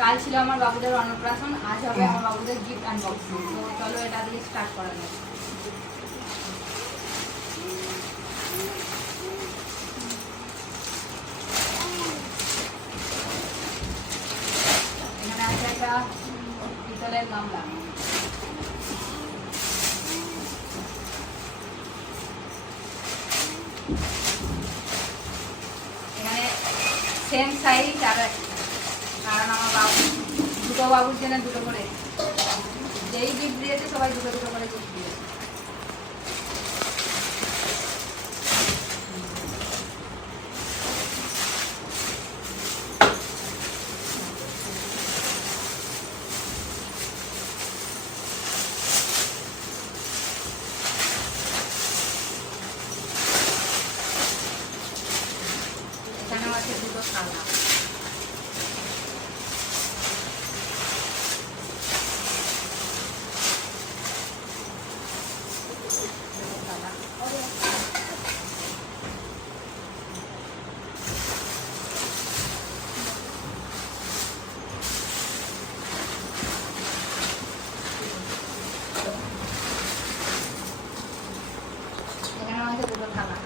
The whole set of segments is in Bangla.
কাল ছিল আমার বাবুদের অন্নপ্রাশন, আজ হবে আমার বাবুদের গিফট আনবক্সিং। তো চলো এটা দিয়ে স্টার্ট করা যাক। এখানে আছে একটা পিতলের গামলা, এখানে সেম সাইজ। আর কারণ আমার বাবু দুটো বাবুর জন্য দুটো করে, যেই গিফট দিয়েছে সবাই দুটো দুটো করে গিফট দিয়েছে। এখানেও আছে দুটো থালা, এখানেও আছে দুটো থালা।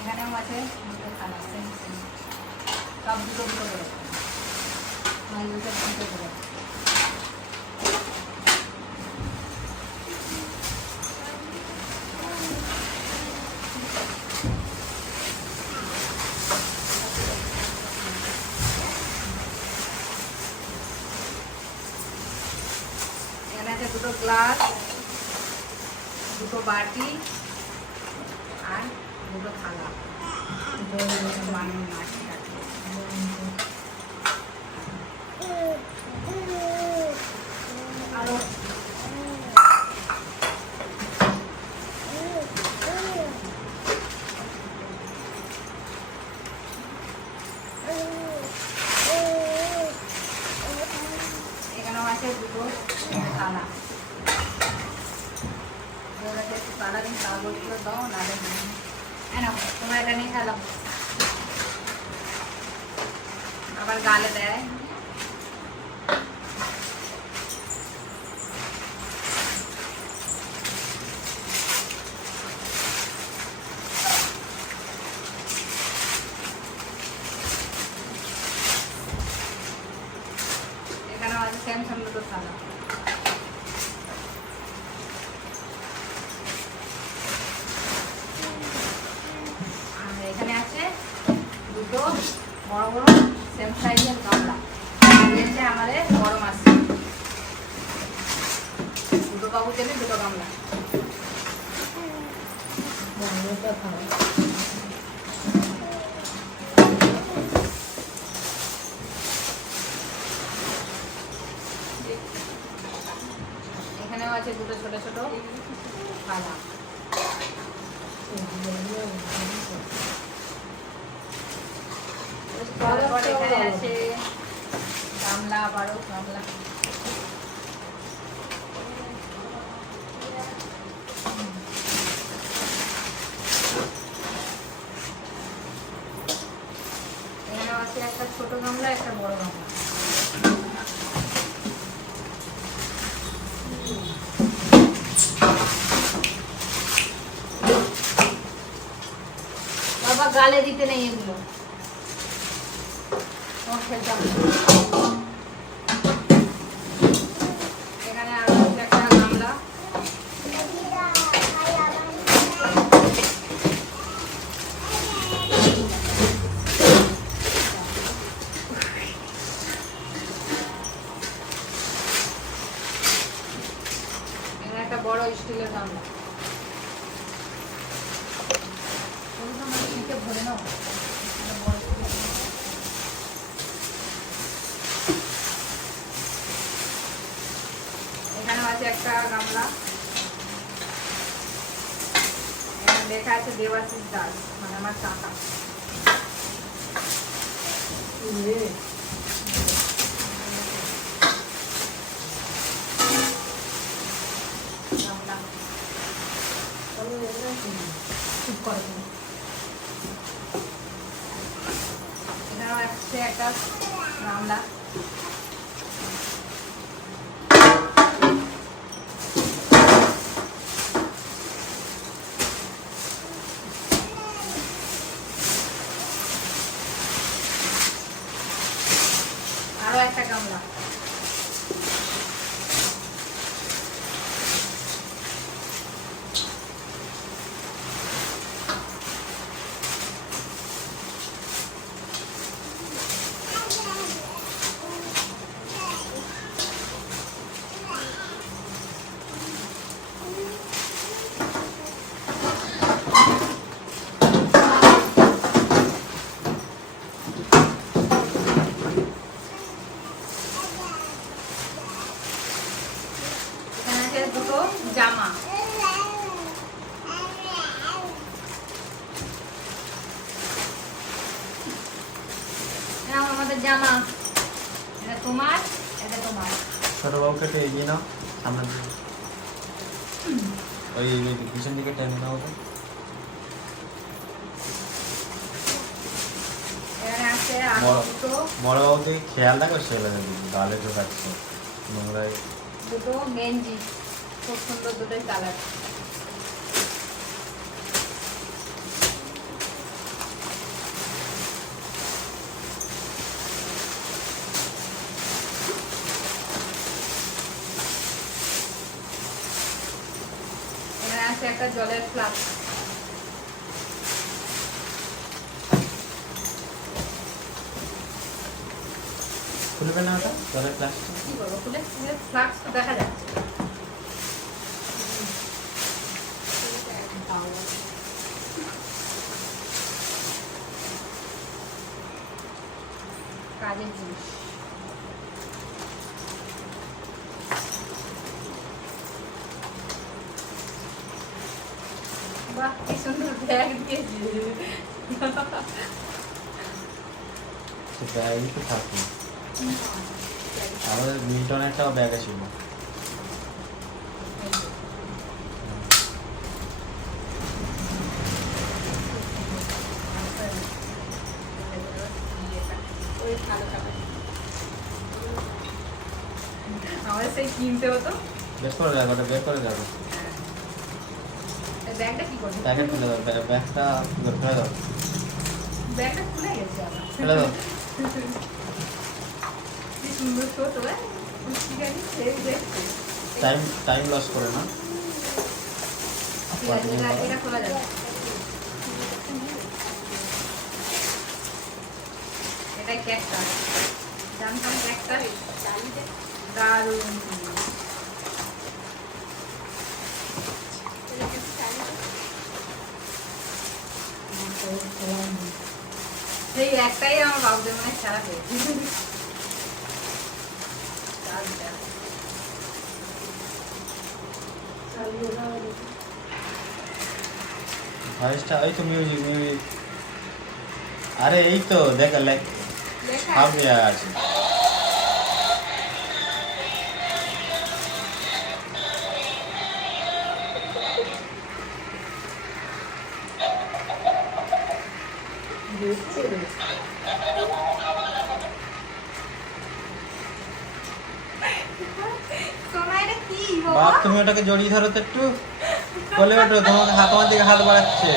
এখানেও আছে দুটো থালা, সব দুটো দুটো করে, মানে দুটো দুটো করে। এখানে আছে দুটো গ্লাস, দুটো বাটি আর দুটো থালা। আরো এখানেও আছে দুটো থালা। সারাদিন কাগজগুলো দাও, না তোমরা এটা নিয়ে খেলো। আবার গালে দেয়। এখানেও আছে সেম সেম দুটো থালা। এখানে আছে দুটো বড় বড় সেম সাইজের গামলা, আমাদের বড় মাছ। দুটো বাবু দেবে দুটো গামলা। এখানেও আছে দুটো ছোট ছোট থালা। এখানে আছে গামলা, আবারও গামলা। এখানেও আছে একটা ছোট গামলা, একটা বড় গামলা। বাবা গালে দিতে নেই এগুলো, এখানে আরো একটা গামলা। এখানে একটা বড় স্টিলের গামলা। ভরে নাও। লেখা আছে দেবাশিস দাস, মানে আমার কাকা। এখানেও একটা গামলা। আরো একটা গামলা। দুটো জামা, আমাদের জামা, এটা তোমার, এটা তোমার। ছোট বাবুকে একটু এগিয়ে নাও, সামনের দিকে, ওই পিছন দিকে টেনে নাও। এখানে আছে আরো দুটো, বড় বাবুকে খেয়াল রাখো, সেলে গালে ঢোকাচ্ছে নোংরায়। দুটো গেঞ্জি, খুব সুন্দর দুটোই কালার। এখানে আছে একটা জলের ফ্লাস্ক। খুলবে না ওটা জলের প্লাস্টিক? কি করবো, খুলে ফ্লাস্ক তো দেখা যাচ্ছে। কাজের জিনিস। বাহ, কি সুন্দর ব্যাগ দিয়েছে। ব্যাগই তো থাকে, আমাদের মিল্টনের একটাও ব্যাগে ছিল। আমাদের সেই কিনতে হতো। বের করে দেখো, ওটা বের করে দেখো। ব্যাগটা কি করবে? প্যাকেট খুলে দাও, ব্যাগটা ফেলে দাও, ব্যাগটা খুলে গেছে আবার। ফেলে দাও। কি সুন্দর ছোট, ঠিক আছে, সেই দেখতে। টাইম লস করে না। ঠিক আছে, এটা খোলা যাবে। এটা ক্যাকটাস, জানতাম ক্যাকটাস দারুণ। সেই একটাই আমার বাবুদের মনে খেলা পেয়েছি। ভয়েসটা ওই তো মিউজিক। আরে এই তো দেখ, সব দেওয়া আছে। বাপ, তুমি ওটাকে জড়িয়ে ধরো তো একটু, বলে ওঠো। তোমার দিকে হাত বাড়াচ্ছে,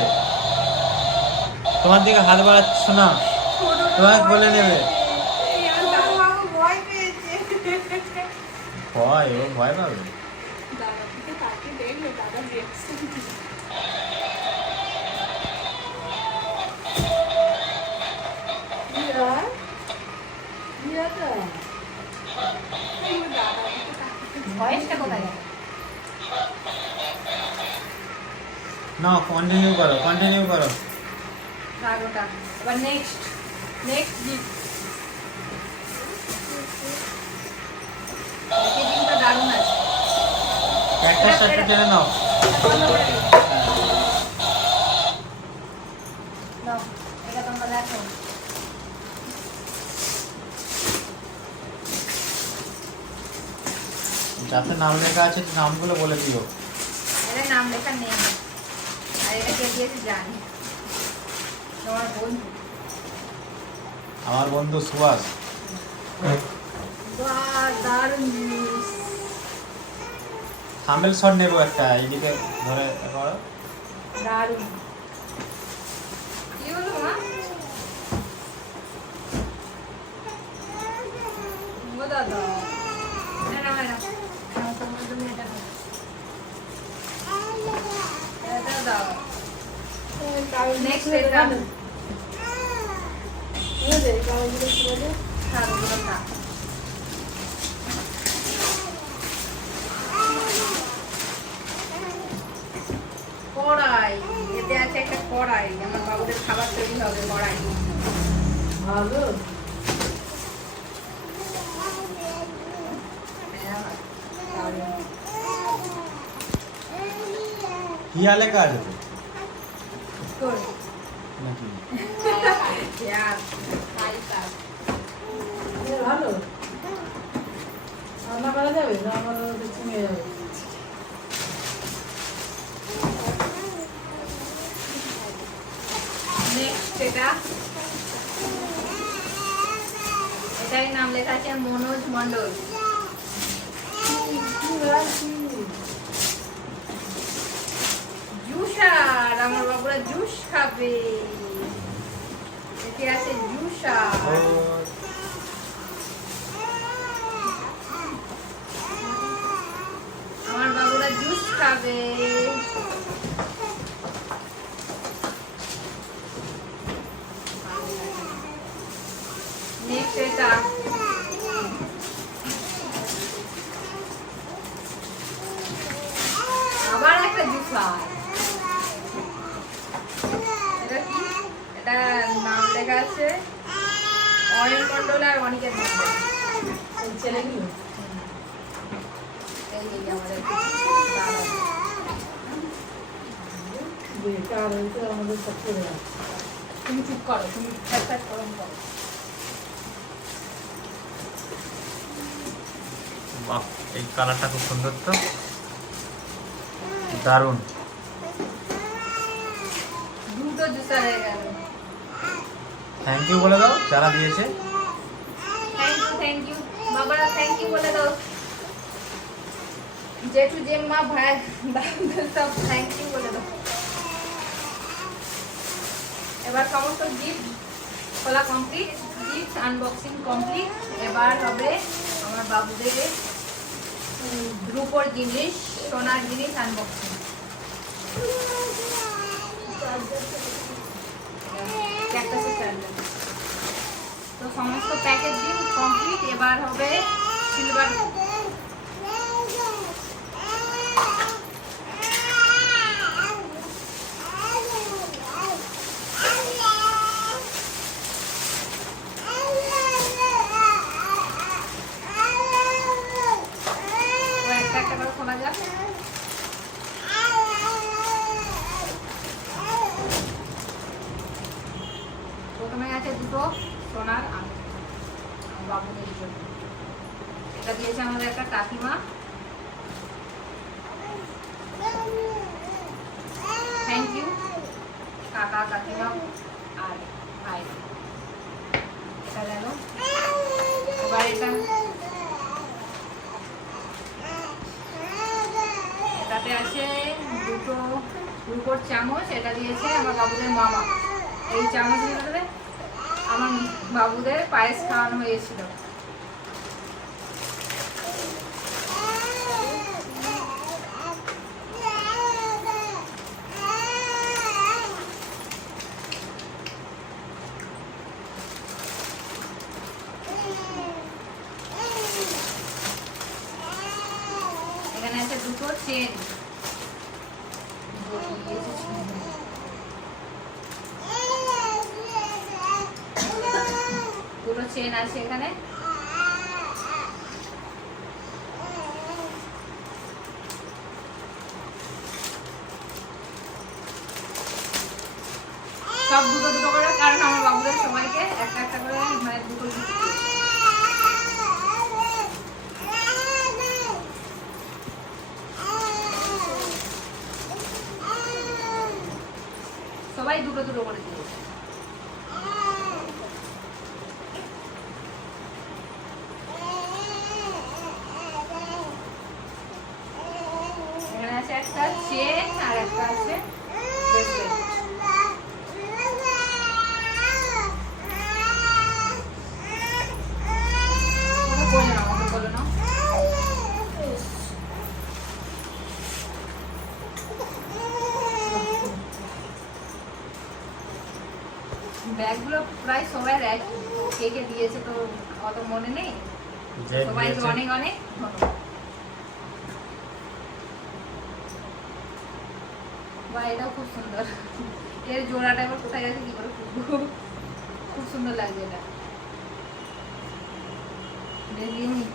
তোমার দিকে হাত বাড়াচ্ছ না, তোমাকে বলে নেবে। ভয়, ও ভয় পাবে। ভয়েসটা কোথায় গেল? না, কন্টিনিউ করো। ওটা এবার নেক্সট গিফট। প্যাকেজিংটা দারুণ আছে। একটা টেনে নাও। যাতে নাম লেখা আছে নামগুলো বলে দিও। এটা নাম লেখা নেই, আর এটা কে দিয়েছে জানি, তোমার বন্ধু। আমার বন্ধু সুভাষ। বাহ, দারুণ জিনিস। থাম্বনেল শট নেবো একটা, এইদিকে ধরে করো। দারুণ। কি হলো মা? ও দাদা, না না না, তোমার জন্য এটা দাও। এটা দাও। নেক্সট এটা দাও। হ্যাঁ, ওগুলো খা। কড়াই, এতে আছে একটা কড়াই, আমার বাবুদের খাবার তৈরি হবে কড়াই। ভালো। হিয়া লেখা আছে তো তোর নাকি? ইয়ার খাই কাজ। ভালো রান্না করা যাবে না? আমার চিনে যাবে। নেক্সট এটাই নাম লেখা আছে মনোজ মন্ডল। জুসার, আমার বাবুরা জুস খাবে। এতে আছে জুসার। আমার বাবুরা জুস খাবে। নেক্সট এটা আবার একটা জুসার। এটা কি? এটা নাম লেখা আছে অয়ন মন্ডল আর অনিকেত মন্ডল। ছেলেগুলো এই এই আমাদের বেকার হয়েছে আমাদের সব করে আছে। তুমি চুপ করো, তুমি ফ্যাট গরম করো। বাহ, এই কালারটা খুব সুন্দর তো, দারুণ। দুটো জুসার হয়ে গেল। থ্যাংক ইউ বলে দাও যারা দিয়েছে। থ্যাংক ইউ বাবারা, থ্যাংক ইউ বলে দাও। জেঠু জেম্মা ভাই সব থ্যাংক ইউ বলে দাও। এবার সমস্ত গিফট খোলা কমপ্লিট, গিফট আনবক্সিং কমপ্লিট। এবার হবে আমার বাবুদের রূপোর জিনিস, সোনার জিনিস আনবক্সিং। তো সমস্ত প্যাকেজিং কমপ্লিট। এবার হবে সিলভার। একটা একটা করে খোলা যাক। প্রথমে আছে দুটো সোনার আংটি আমার বাবুদের জন্য। এটা দিয়েছে আমাদের একটা কাকিমা। থ্যাংক ইউ কাকা কাকিমা আর ভাই। এটা গেল। এবার এটাতে আছে দুটো রুপোর চামচ। এটা দিয়েছে আমার বাবুদের মামা। এই চামচগুলোতে আমার বাবুদের পায়েস খাওয়ানো হয়েছিল। এখানে আছে দুটো চেন। দুটো চেন আছে এখানে। সব দুটো দুটো করে, কারণ আমার বাবুদের সবাইকে একটা একটা করে দুটো সবাই দুটো দুটো করে দিয়েছে। এখানে আছে একটা চেন আর একটা আছে ব্রেসলেট। বলে নাও, আমাকে বলে নাও। ব্যাগগুলো প্রায় সবাই কে কে দিয়েছে তো অত মনে নেই। যে সবাইকে দিয়েছে। অনেক অনেক ধন্যবাদ। বা এটাও খুব সুন্দর। এর জোড়াটা এবার কোথায় গেছে কি করে খুলবো। খুব সুন্দর লাগছে এটা। বেশ ইউনিক।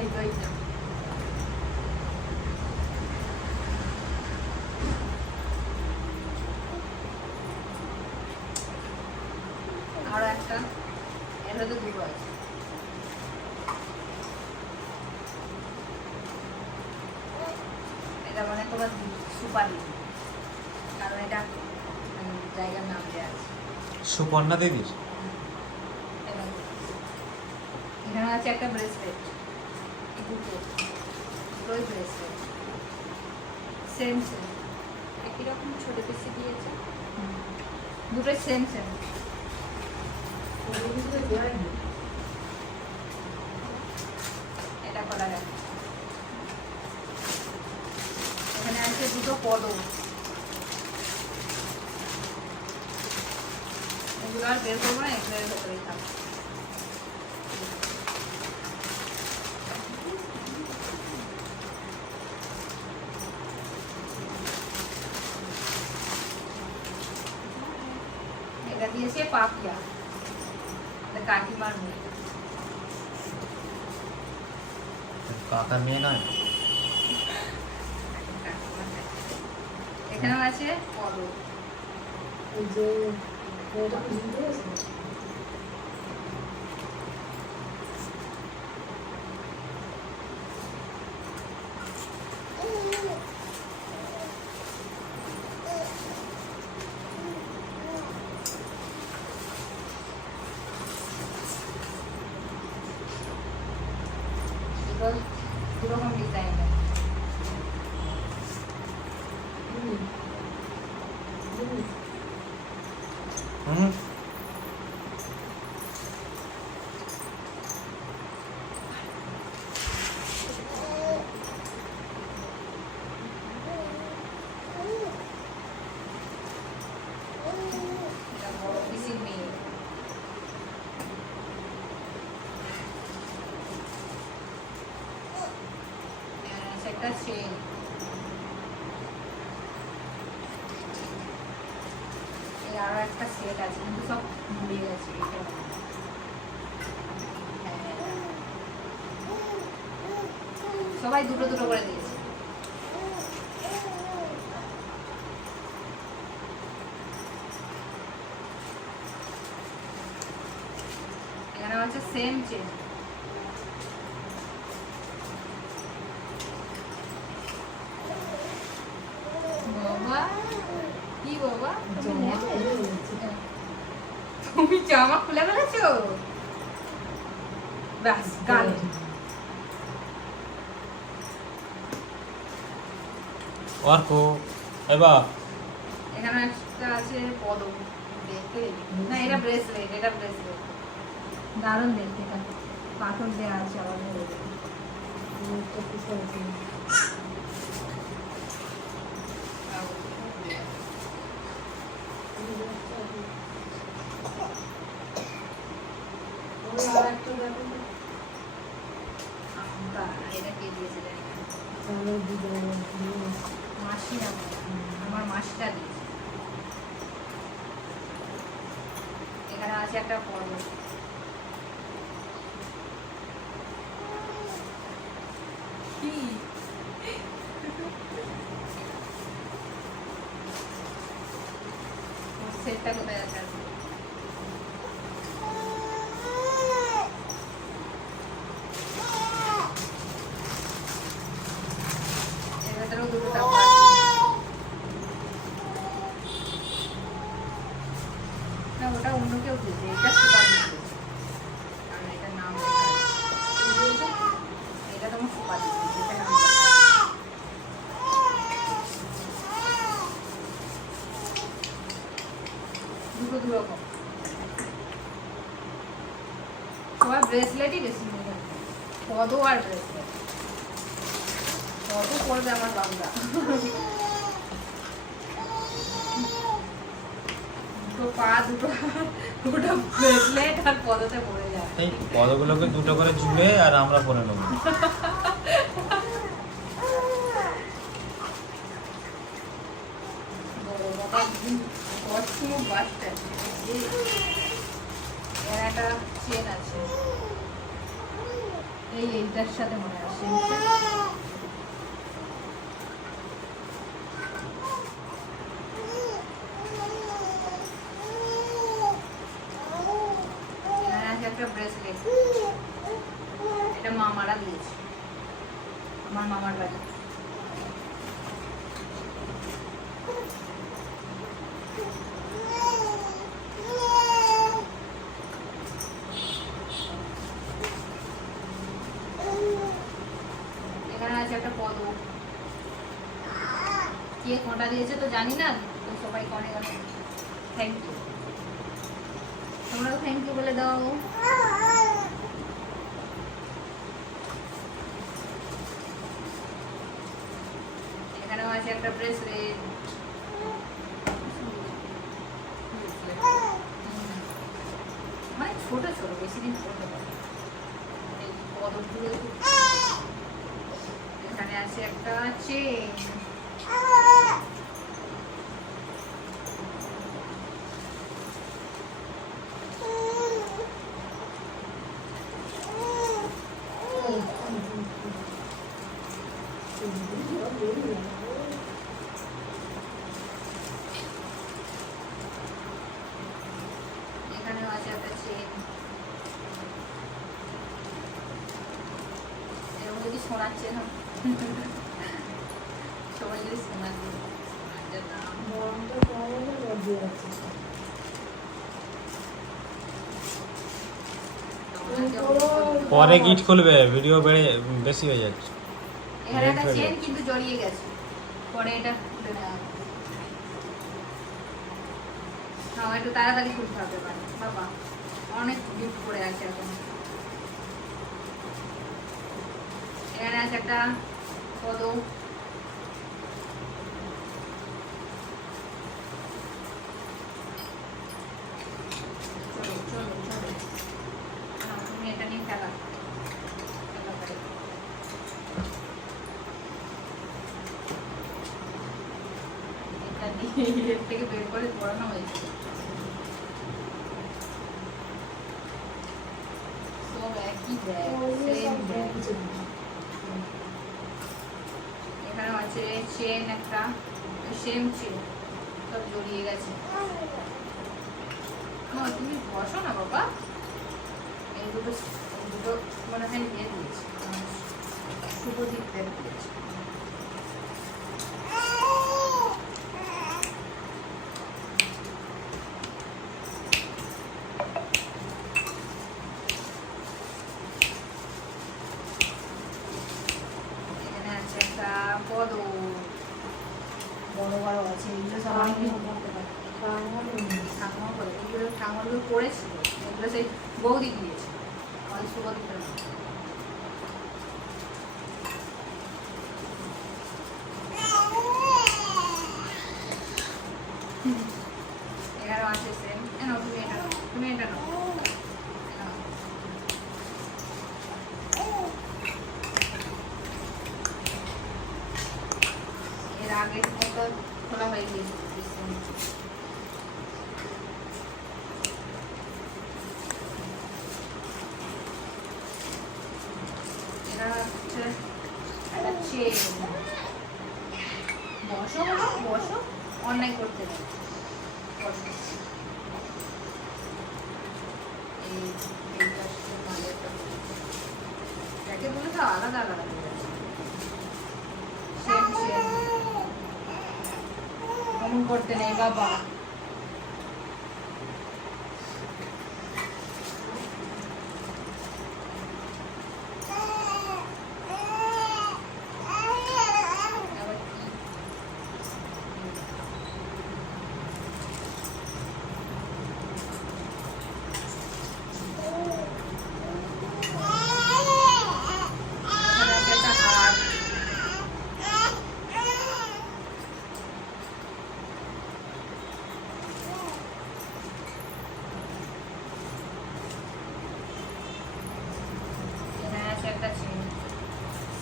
এই তো এইটা। আরো একটা, এর হয়তো দুটো আছে। এটা মানে তোমার সুপারি, কারণ এটা জায়গার নাম দেওয়া আছে। সুপর্ণা দিদির এখানে আছে একটা ব্রেসলেট, দুটোই ব্রেসলেট সেম সেম, একই রকম ছোট পিসি দিয়েছে, দুটোই সেম সেম। এটা করা গেছে। এখানে আছে দুটো পদক, এগুলো আর বের করবো না, এগুলোর ভেতরেই থাকবে। এটা দিয়েছে পাপিয়া, এটা কাকিমার মেয়ে। কাকার মেয়ে নয়। এখানেও আছে পদক। এই যে এটা কি ঝুলতে আছে? দুরকম ডিজাইন। হুম এটা বড় পিসির মেয়ে। একটা চেন, আরো একটা সেট আছে কিন্তু সব মুড়িয়ে গেছে। সবাই দুটো দুটো করে দিয়েছে। এখানে হচ্ছে সেম চেন। বাবা কি বাবা, তুমি জামা খুলে ফেলেছো? ব্যাস গাল। অর্ক এবার এখানে একটা আছে পদক, দেখতে না এটা ব্রেসলেট, এটা ব্রেসলেট দারুণ দেখতে। এটা পাথর দেওয়া আছে আবার। একটা পিস আছে। আর একটা দেখো তো। এটা কে দিয়েছে জানি না। চালের ডিজাইন দিয়ে মাসি আমার মাসিটা দিয়েছে। এখানে আছে একটা পদক। কি সেটটা কোথায় আছে? ব্রেসলেটই বেশি নেবে, পদ আর ব্রেসলেট। পদ পড়বে আমার বাবুরা, দুটো পা দুটো দুটো ব্রেসলেট আর পদতে পড়ে যায়। এই পদগুলোকে দুটো করে জুড়ে আর আমরা পরে নেবো। বড় বাবা কসমো বাচ্চা এর একটা চেন আছে, এইটার সাথে মনে আছে। একটা ব্রেসলেট, এটা মামারা দিয়েছে, আমার মামার বাড়ি। এখানে আছে একটা পদক, কে কোনটা দিয়েছে তো জানি না, তো সবাইকে অনেক অনেক থ্যাংক ইউ। তোমরাও থ্যাংক ইউ বলে দাও। এখানেও আছে একটা ব্রেসলেট, মানে ছোট ছোট, বেশি দিন পড়তে পারে। এই পদকগুলো এখানে আছে একটা চেন, এখানেও আছে একটা চেন। এরকম যদি সোনার চেন হয়, সবাই যদি সোনার দিয়ে সোনার দাম। গরমটা কমানো লজ্জা আছে। পরে গিট খুলবে, ভিডিও বেশি হয়ে যাচ্ছে। এখানে একটা চেন কিন্তু জড়িয়ে গেছে, পরে এটা খুলে নেওয়া হবে। হ্যাঁ, একটু তাড়াতাড়ি খুলতে হবে বাবা, অনেক গিফট পড়ে আছে এখন। এখানে আছে একটা পদক, চলো চলো চলো, তুমি এটা নিয়ে খেলা করে। এটা দিয়ে এর থেকে বের করে পড়ানো হয়েছে। সব একই ব্যাগ, সেম ব্যাগ। এখানে আছে চেন একটা, সেম চেন, সব জড়িয়ে গেছে। তুমি বসো না বাবা, এই দুটো দুটো মনে হয় নিয়ে দিয়েছি, শুভদীপদের দিয়েছি। এখানে আছে একটা পদক, বড় বড় আছে, এগুলো সব অনেক দিন পড়তে পারে। ঠাকুমা বলে এগুলো ঠাকুমাগুলো পড়েছিল, এগুলো সেই বৌদি দিয়েছে আমাদের শুভদীপের মা। এখানেও আছে সেম। তুমি এটা নাও, তুমি এটা নাও। এর আগের মতো খোলা হয়ে গিয়েছে। এটা হচ্ছে একটা চেন। বসো বসো, অন্যায় করতে নেই, বসো। এইটা হচ্ছে মালেরটা, যাকে বলে তো আলাদা আলাদা হয়ে যাচ্ছে। সেম সেম, অমন করতে নেই বাবা।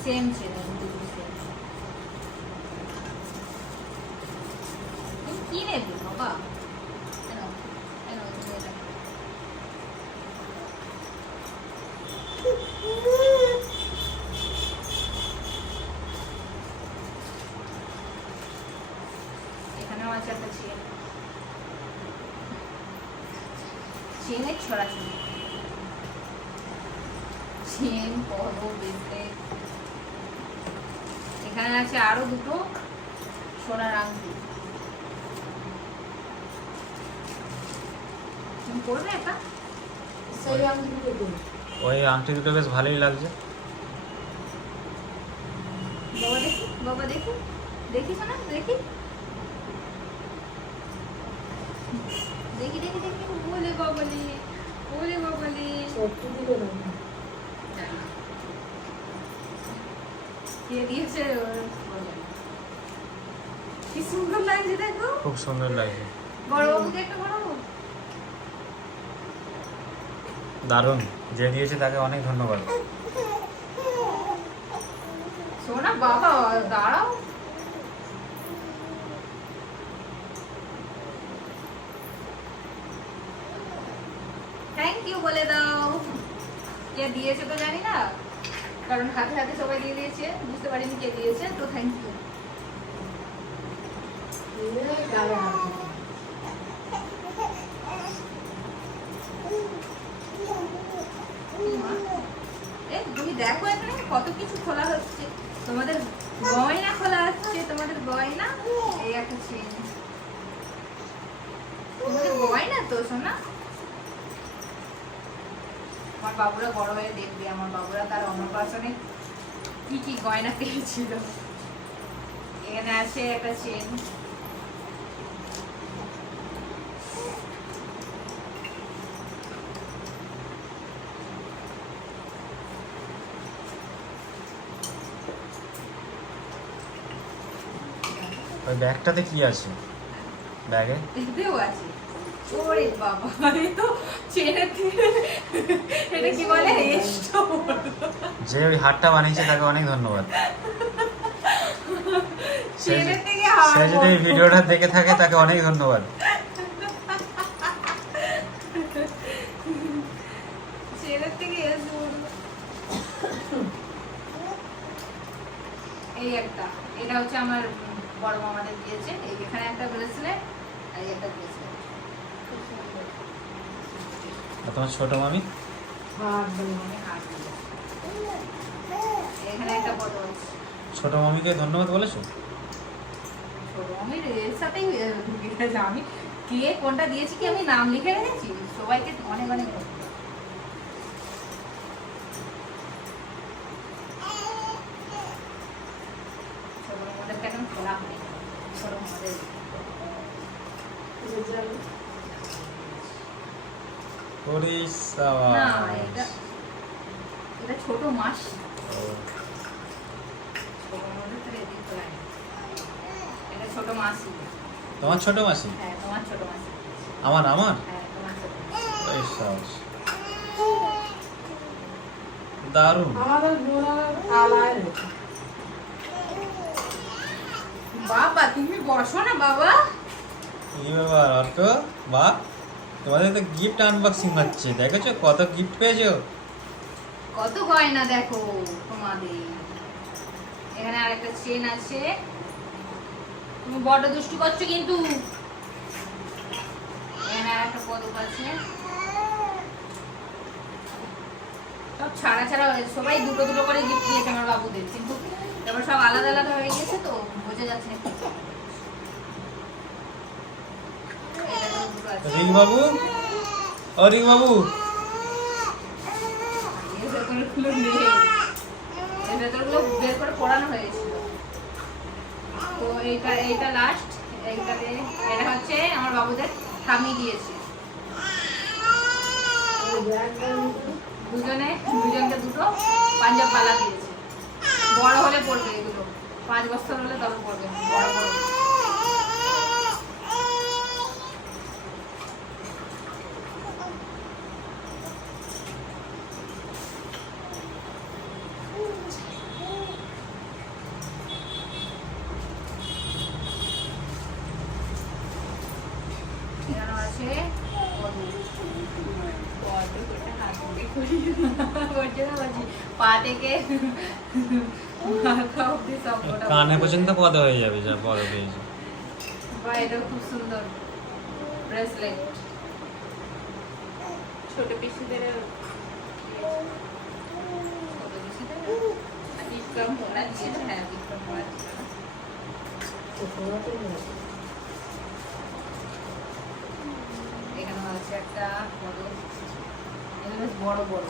সেম চেন দুটো সেম। তুমি কি নেবে বাবা? কেন কেন তুমি এটা এখানেও আছে একটা চেন, চেনের ছড়াছড়ি, চেন পলো ব্রেসলেট। এখানে আছে আরো দুটো সোনার আংটি। তুমি করবে এটা? সেই আংটিগুলো দিন। ওই আংটি দুটো বেশ ভালোই লাগছে। বাবা দেখি, বাবা দেখি, দেখি শোনা দেখি, দেখি দেখি দেখি। বলে বাবলি, বলে বাবলি। সত্যি দিলে না। জানি না। কে দিয়েছে ওর বলে না। কি সুন্দর লাগছে দেখো। খুব সুন্দর লাগছে, বড় বাবুকে একটা বড় দারুণ। যে দিয়েছে তাকে অনেক ধন্যবাদ। সোনা বাবা দাঁড়াও। থ্যাংক ইউ বলে দাও। কে দিয়েছে তো জানি না, কারণ হাতে হাতে সবাই দিয়ে দিয়েছে, বুঝতে পারিনি কে দিয়েছে, তো থ্যাংক ইউ। দিলে গায়ে হাত দিতে। তুমি দেখো এখানে কত কিছু খোলা হচ্ছে, তোমাদের গয়না খোলা হচ্ছে, তোমাদের গয়না। এই একটা চেন, তোমাদের গয়না তো শোনা। আমার বাবুরা বড় হয়ে দেখবে, আমার বাবুরা তার অন্নপ্রাশনে কি কি গয়না পেয়েছিল। এখানে আছে একটা চেন, ওই ব্যাগটাতে কি আছে? ব্যাগে এতেও আছে। ওরে বাবা, এই তো চেনের থেকে এটা কি বলে স্টোন। যে ওই হারটা বানিয়েছে তাকে অনেক ধন্যবাদ। চেনের থেকে সে যদি এই ভিডিওটা দেখে থাকে তাকে অনেক ধন্যবাদ। চেনের থেকে স্টোন। এই একটা, এটা হচ্ছে আমার বড় মামাদের দিয়েছে। এই এখানে একটা ব্রেসলেট আর এই একটা ব্রেসলেট। আর তোমার ছোট মামি? হাত দিলে। আমি হাত দিলাম। এখানে একটা ফটো আছে। ছোট মামিকে ধন্যবাদ বলেছো? ছোট মামির এর সাথেই ঢুকে গেছে। আমি কে কোনটা দিয়েছি কি আমি নাম লিখে রেখেছি। সবাইকে অনেক অনেক ধন্যবাদ। ছোট মামাদেরকে এখন খোলা হয়, ছোট মামাদের রেজাল্ট। ওরে না, সাবাস। এটা এটা ছোট মাস। ছোট মামাদের থেকে এদিক খোলা নেই। এটা ছোট মাসি। তোমার ছোট মাসি? হ্যাঁ, তোমার ছোট মাসি। আমার আমার হ্যাঁ, তোমার ছোট মাসি। ওরে সাবাস, দারুণ। আমাদের বোনার আলায় রেখে। বাবা তুমি বসো না বাবা। এই ব্যাপার অর্ক, বাহ, তোমাদের তো গিফট আনবক্সিং হচ্ছে। দেখেছো কত গিফট পেয়েছো? কত গয়না দেখো তোমাদের। এখানে আরেকটা চেন আছে। তুমি বড় দুষ্টু করছো কিন্তু। এখানে আরেকটা পদক আছে। সব ছাড়া ছাড়া হয়েছে, সবাই দুটো দুটো করে গিফট দিয়েছে আমার বাবুদের, কিন্তু এবার সব আলাদা আলাদা হয়ে গেছে তো বোঝা যাচ্ছে না কি। এখানে দুটো আছে। রিক বাবু, ও রিক বাবু, এর ভেতরগুলো নেই। এর ভেতরগুলো বের করে পড়ানো হয়েছিল। তো এইটা লাস্ট। এটা হচ্ছে আমার বাবুদের ঠাম্মি দিয়েছে। ওই ব্যাগটা নিতে। দুজনকে দুটো পাঞ্জাব পালা দিয়েছে। বড় হলে পড়বে এগুলো, 5 বছর হলে তবে পড়বে বড় বড়। পা থেকে মাথা অবধি সব গোটা কানে পর্যন্ত পদ হয়ে যাবে যা পদ পেয়েছে। বা এটা খুব সুন্দর ব্রেসলেট ছোট পিসিদের বিক্রম পড়া দিয়েছে, হ্যাঁ বিক্রম পড়া দিয়েছে। এখানে আছে একটা পদক, এগুলো বেশ বড় বড়।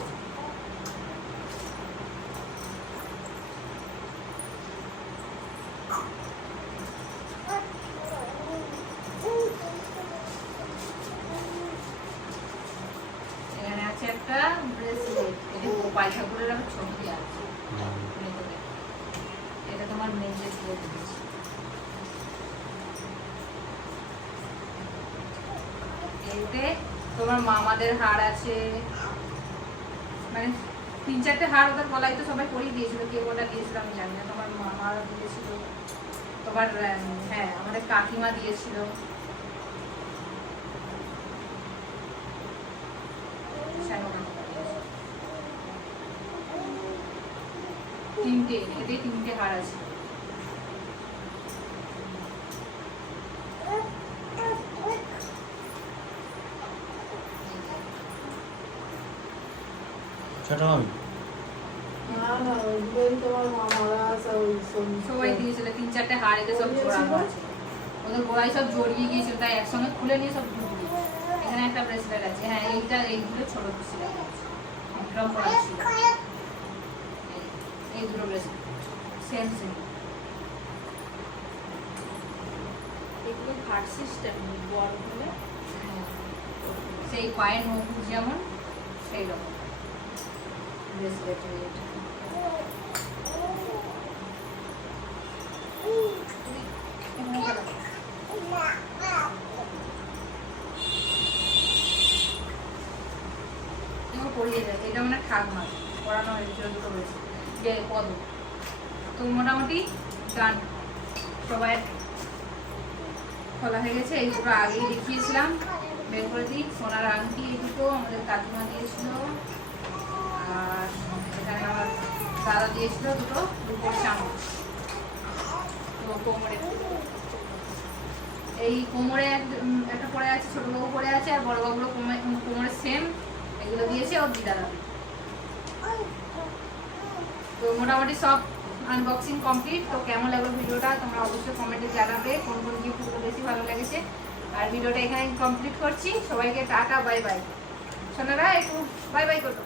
এখানে আছে একটা ব্রেসলেট, এটা গোপাল ঠাকুরের আমার ছবি আছে ভেতরে। এটা তোমার মেন ব্রেসলেট দিয়েছে। এতে তোমার মামাদের হার আছে, মানে 3-4টে হার ওদের গলায় তো সবাই পরিয়ে দিয়েছিল, কে কোনটা দিয়েছিল আমি জানি না। তোমার মামারা দিয়েছিল, তোমার হ্যাঁ আমাদের কাকিমা দিয়েছিল। তিনটে, এতে 3টে হার আছে। ছোট মামি না না ওইগুলোই তোমার মামারা সবাই দিয়েছিল 3-4টে হার, এতে সব জোড়ানো আছে। ওদের গোড়ায় সব জড়িয়ে গিয়েছিল, তাই একসঙ্গে খুলে নিয়ে সব ঢুকিয়ে দিয়েছে। এখানে একটা ব্রেসলেট আছে, হ্যাঁ এইগুলো ছোট ব্রেসলেট আছে, বিক্রম পড়া ছিল। এই দুটো ব্রেসলেট সেম সেম। এগুলো হার্ট সিস্টেম বড় হলে সেই পায়ের নৌকুর যেমন সেই রকম ব্রেসলেট। পড়িয়ে যায়, এটা মানে ঠাকমা পড়ানো হয়েছিল দুটো রয়েছে যে পদ। তো মোটামুটি গান সবাই খোলা হয়ে গেছে। এই দুটো আগেই দেখিয়েছিলাম, বের করে দিই। সোনার আংটি এই দুটো আমাদের কাকিমা দিয়েছিল, আর এখানে আমার দাদা দিয়েছিল দুটো রূপোর চামচ। তো কোমরে এই কোমরে একটা পড়ে আছে, ছোট বাবু পড়ে আছে, আর বড় বাবুগুলো কোমরে সেম এগুলো দিয়েছে ওর দিদারা। তো মোটামুটি সব আনবক্সিং কমপ্লিট। তো কেমন লাগলো ভিডিওটা তোমরা অবশ্যই কমেন্টে জানাবে, কোন কোন গিফটগুলো বেশি ভালো লেগেছে। আর ভিডিওটা এখানে কমপ্লিট করছি। সবাইকে টাটা, বাই বাই। সোনারা একটু বাই বাই করো।